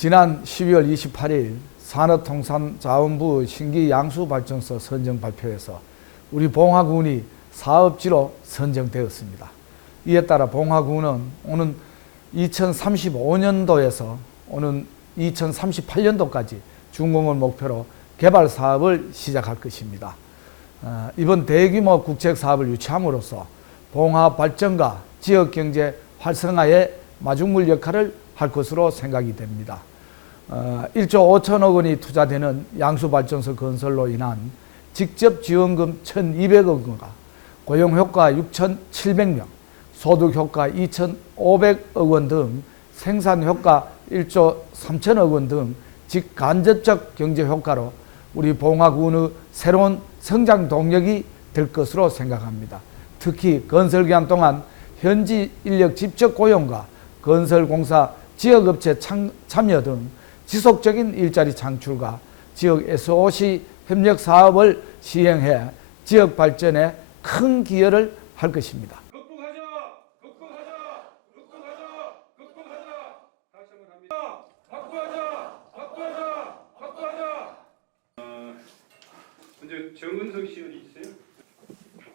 지난 12월 28일 산업통상자원부 신기 양수발전소 선정 발표에서 우리 봉화군이 사업지로 선정되었습니다. 이에 따라 봉화군은 오는 2035년도에서 오는 2038년도까지 준공을 목표로 개발 사업을 시작할 것입니다. 어, 이번 대규모 국책 사업을 유치함으로써 봉화 발전과 지역 경제 활성화에 마중물 역할을 할 것으로 생각이 됩니다. 어, 1조 5천억 원이 투자되는 양수발전소 건설로 인한 직접 지원금 1,200억 원과 고용 효과 6,700명, 소득 효과 2,500억 원 등 생산 효과 1조 3천억 원 등 직간접적 경제 효과로 우리 봉화군의 새로운 성장 동력이 될 것으로 생각합니다. 특히 건설 기간 동안 현지 인력 직접 고용과 건설공사 지역업체 참, 참여 등 지속적인 일자리 창출과 지역 SOC 협력 사업을 시행해 지역 발전에 큰 기여를 할 것입니다. 극복하자! 극복하자! 극복하자! 극복하자! 다시 한번 합니다. 확보하자! 확보하자! 확보하자! 어, 먼저 정은석 씨 어디 있어요?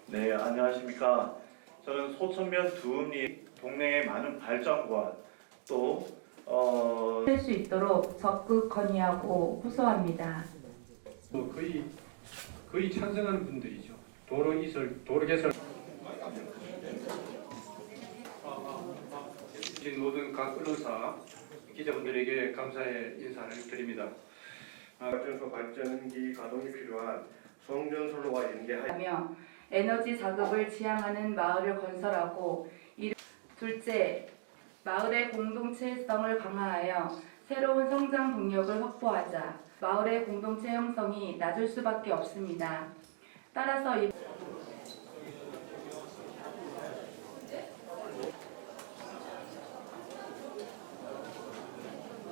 네, 안녕하십니까. 저는 소천면 두음리 동네의 많은 발전과 또 어, 할 수 있도록 적극 건의하고 호소합니다. 뭐 거의 거의 찬성하는 분들이죠. 도로 이설, 도로 개설. 진 모든 각 언론사 기자분들에게 감사의 인사를 드립니다. 발전소 발전기 가동이 필요한 송전솔로와 연계하여 하며 에너지 자급을 지향하는 마을을 건설하고 이- 둘째, 마을의 공동체성을 강화하여 새로운 성장 동력을 확보하자 마을의 공동체 형성이 낮을 수밖에 없습니다. 따라서 이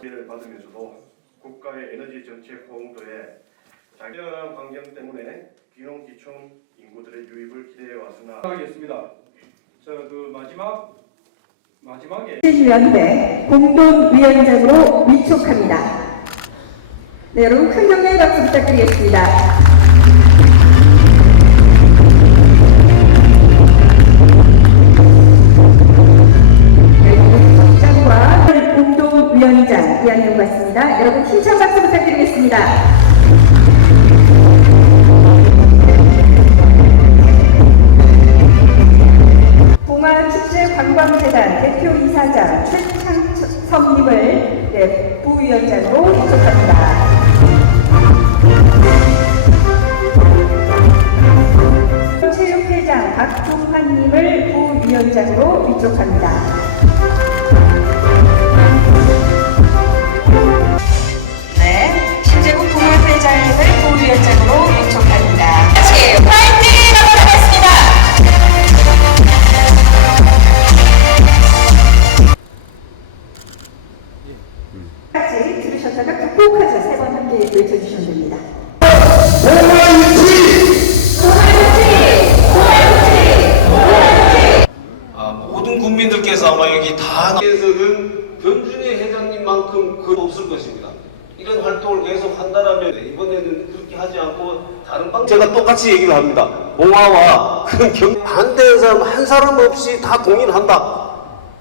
를 받으면서도 국가의 에너지 정책 호응도에 장기화한 환경 때문에 귀농귀촌 인구들의 유입을 기대해 왔으나 하겠습니다. 저그 마지막 위원회 공동위원장으로 위촉합니다. 네, 여러분 큰 격려의 박수 부탁드리겠습니다. 네, 공동위원장 이야기해 보겠습니다. 여러분 힘찬 박수 같이 얘기를 합니다. 봉화와 그런 경 반대하는 사람 한 사람 없이 다 동의한다.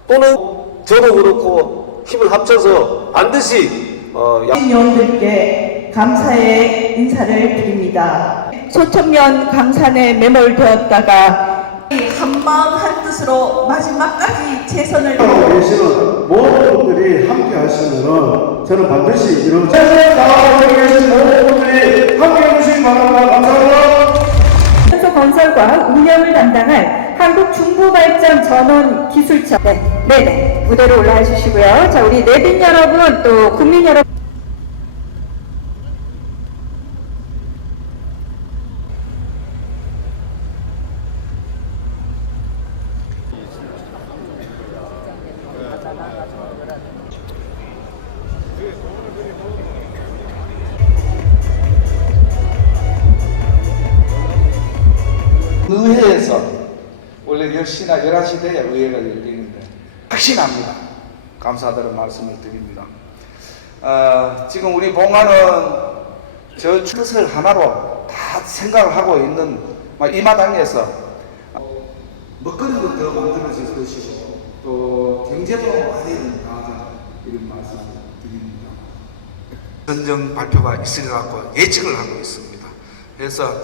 또는 저도 그렇고 힘을 합쳐서 반드시 어, 양- 여러분들께 감사의 인사를 드립니다. 소천면 강산에 매몰되었다가 한마음 한뜻으로 마지막까지 최선을 하고 계시는 모든 분들이 함께 하시면은 저는 반드시 이런 나와서 계신 모든 분들이 함께 해주시기 바랍니다. 감사합니다. 건설과 운영을 담당할 한국중부발전 전원 기술청 네, 네, 무대로 올라와 주시고요. 자, 우리 내빈 여러분 또 국민 여러분. 의회에서 원래 10시나 11시 돼야 의회가 열리는데 확신합니다. 감사드리는 말씀을 드립니다. 어, 지금 우리 봉화는 저 뜻을 하나로 다 생각을 하고 있는 막이 마당에서 먹거리도 더 만들어질 것이고 또 경제도 많이 나아져 이런 말씀을 드립니다. 선정 발표가 같고 예측을 하고 있습니다. 그래서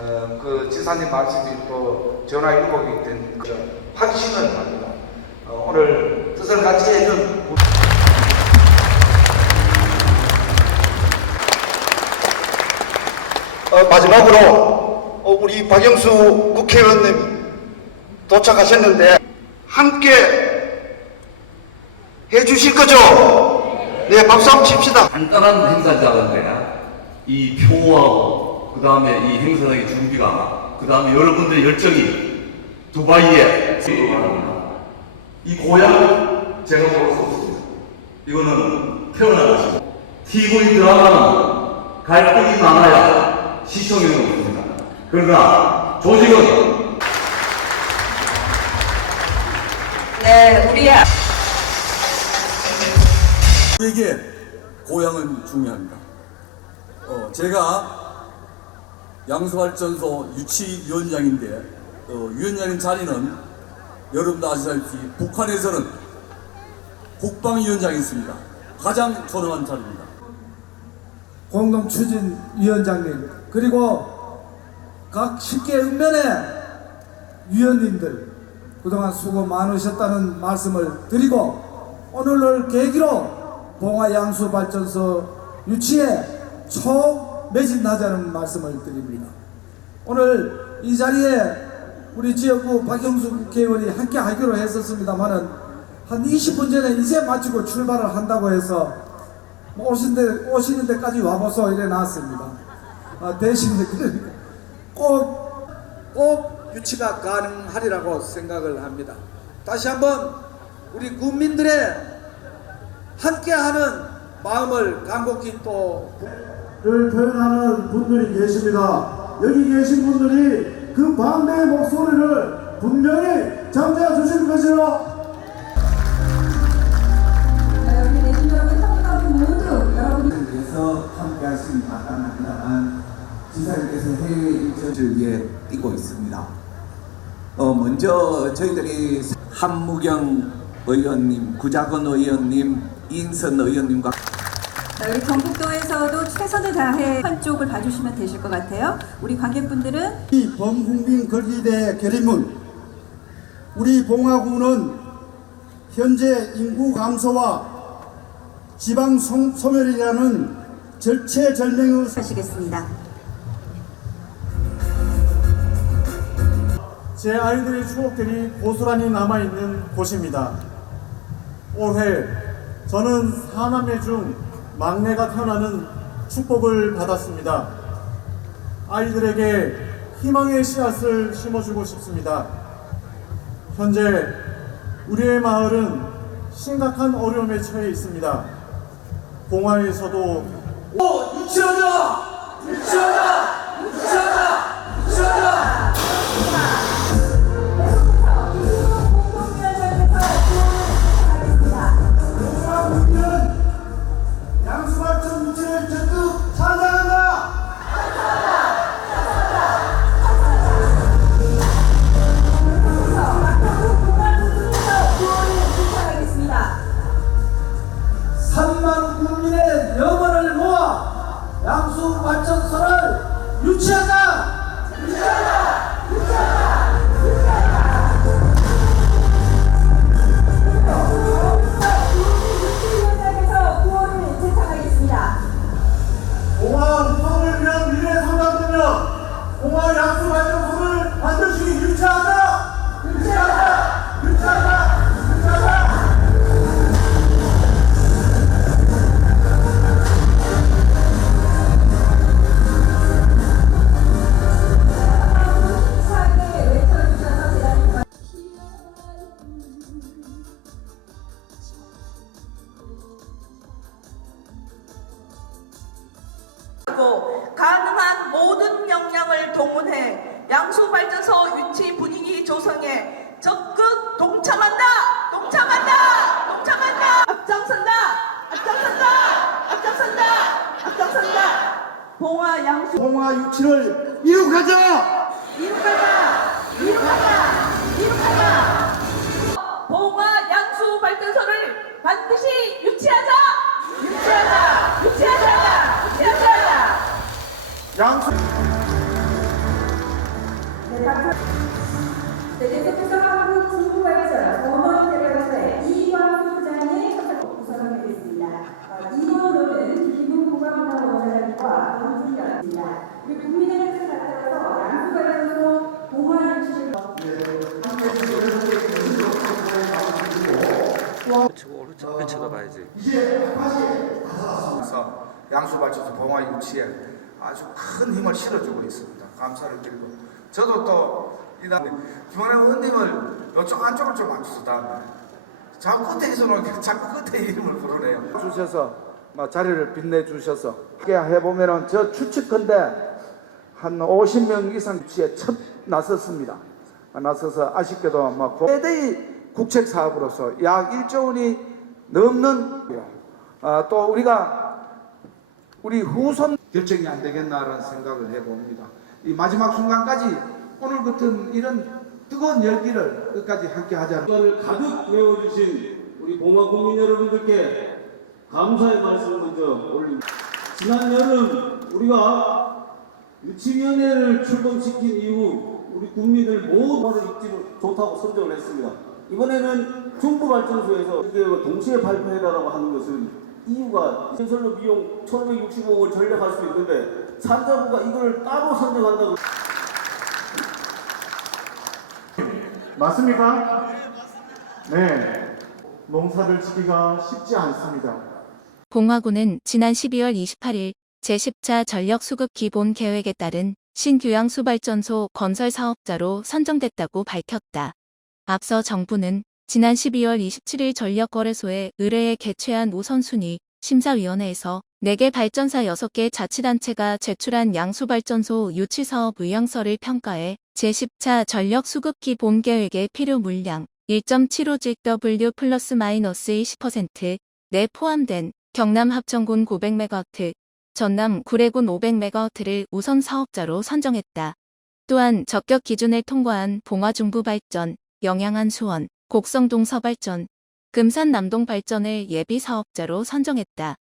어, 그 지사님 말씀이 또 전화 일복이 된 그 확신을 합니다. 어, 오늘 뜻을 같이 해준 어, 마지막으로 어, 우리 박영수 국회의원님 도착하셨는데 함께 해주실 거죠? 네, 박수 한번 칩시다. 간단한 행사자인데 이 표하고 그 다음에 이 행사의 준비가 그 다음에 여러분들의 열정이 두바이에 이 고향 제가 보고 없습니다. 이거는 태어난 것이고 TV 드라마는 갈등이 많아야 시청률이 높습니다. 그러나 조직은 네, 우리 우리에게 고향은 중요합니다. 어, 제가 양수발전소 유치위원장인데 어, 위원장인 자리는 여러분도 아시다시피 북한에서는 국방위원장이 있습니다. 가장 존엄한 자리입니다. 공동추진위원장님 그리고 각 10개 읍면의 위원님들 그동안 수고 많으셨다는 말씀을 드리고 오늘을 계기로 봉화 양수발전소 유치에 총 매진하자는 말씀을 드립니다. 오늘 이 자리에 우리 지역구 박형수 국회의원이 함께 하기로 했었습니다만은 한 20분 전에 이제 마치고 출발을 한다고 해서 뭐 오신데 오시는 데까지 와보소 이래 놨습니다. 아, 대신에 그러니까 꼭, 꼭 유치가 가능하리라고 생각을 합니다. 다시 한번 우리 국민들의 함께하는 마음을 간곡히 또 를 표현하는 분들이 계십니다. 여기 계신 분들이 그 반대의 목소리를 분명히 잠재워 주실 위해서 함께 할 수 있는 마땅합니다만 지사님께서 해외 일정을 위해 뛰고 있습니다. 어, 먼저 저희들이 한무경 의원님, 구자건 의원님, 인선 의원님과 우리 경북도에서도 최선을 다해 한쪽을 봐주시면 되실 것 같아요. 우리 관객분들은 이 범국민 걸기대 결의문 우리 봉화구는 현재 인구 감소와 지방 소- 소멸이라는 절체절명의 하시겠습니다. 제 아이들의 추억들이 고스란히 남아있는 곳입니다. 올해 저는 사남매 중 막내가 태어나는 축복을 받았습니다. 아이들에게 희망의 씨앗을 심어주고 싶습니다. 현재 우리의 마을은 심각한 어려움에 처해 있습니다. 봉화에서도 양수발전 가능한 모든 역량을 동원해 양수발전소 유치 분위기 조성에 적극 동참한다! 동참한다! 동참한다! 앞장선다! 앞장선다! 앞장선다! 앞장선다! 봉화 양수 봉화 유치를 이룩하자! 이룩하자! 이룩하자! 이룩하자! 봉화 양수 발전소를 반드시 양수. 네, 계속해서 한국 이광수 구성하겠습니다. 어. 우리 국민의 따라서 양수발전소 봉화 유치를 이제 다시 가서 양수발전소 봉화 유치에 아주 큰 힘을 실어주고 있습니다. 감사를 드리고 저도 또 이다음에 김원영 의원님을 이쪽 안쪽을 좀 다음에 자꾸 끝에 있어놓으니까 자꾸 끝에 이름을 부르네요. 주셔서 뭐 자리를 빛내 주셔서 함께 해보면은 저 추측컨대 한 50명 이상 유치에 첫 나섰습니다. 나서서 아쉽게도 뭐 최대의 국책 사업으로서 약 1조 원이 넘는 아, 또 우리가 우리 후손 결정이 안 되겠나라는 생각을 해봅니다. 이 마지막 순간까지 오늘 같은 이런 뜨거운 열기를 끝까지 함께 하자는 시간을 가득 메워주신 우리 봉화 국민 여러분들께 감사의 말씀을 먼저 올립니다. 지난 여름 우리가 유치위원회를 출범시킨 이후 우리 국민들 모두를 입지 좋다고 선정을 했습니다. 이번에는 중부발전소에서 동시에 발표해라라고 하는 것은 이유가 시설료 비용 1,565억을 절약할 수 있는데 산자부가 이걸 따로 선정한다고 맞습니까? 네. 농사를 짓기가 쉽지 않습니다. 봉화구는 지난 12월 28일 제10차 전력수급 기본 계획에 따른 신규양 수발전소 건설 사업자로 선정됐다고 밝혔다. 앞서 정부는 지난 12월 27일 전력거래소에 의뢰에 개최한 우선순위 심사위원회에서 4개 발전사 6개 자치단체가 제출한 양수발전소 유치사업 의향서를 평가해 제10차 전력수급기 본계획의 필요 물량 1.75GW 플러스 마이너스 20%, 내 포함된 경남 합천군 900MW, 전남 구례군 500MW를 우선 사업자로 선정했다. 또한 적격 기준을 통과한 봉화중부 발전, 영양안 수원, 곡성동 서발전, 금산 남동 발전을 예비 사업자로 선정했다.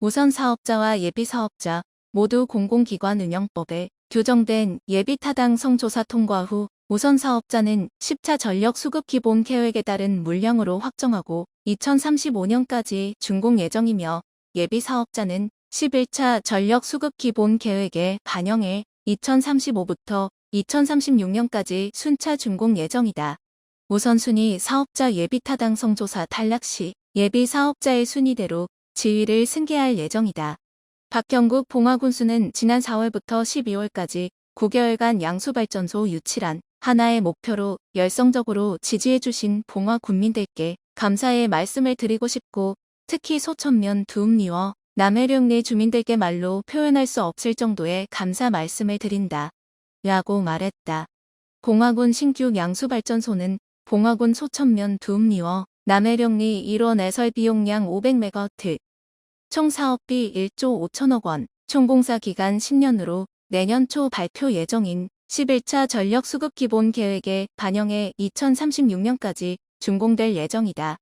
우선 사업자와 예비 사업자 모두 공공기관 운영법에 규정된 예비 타당 성조사 통과 후 우선 사업자는 10차 전력 수급 기본 계획에 따른 물량으로 확정하고 2035년까지 준공 예정이며 예비 사업자는 11차 전력 수급 기본 계획에 반영해 2035부터 2036년까지 순차 준공 예정이다. 우선순위 사업자 예비 타당 성조사 탈락 시 예비 사업자의 순위대로 지위를 승계할 예정이다. 박형국 봉화군수는 지난 4월부터 12월까지 9개월간 양수발전소 유치란 하나의 목표로 열성적으로 지지해주신 봉화 군민들께 감사의 말씀을 드리고 싶고 특히 소천면 두음리와 남해령 내 주민들께 말로 표현할 수 없을 정도의 감사 말씀을 드린다. 라고 말했다. 봉화군 신규 양수발전소는 봉화군 소천면 두음리와 남해령리 1원 애설 비용량 500MW, 총 사업비 1조 5천억 원, 총 공사 기간 10년으로 내년 초 발표 예정인 11차 전력 수급 기본 계획에 반영해 2036년까지 준공될 예정이다.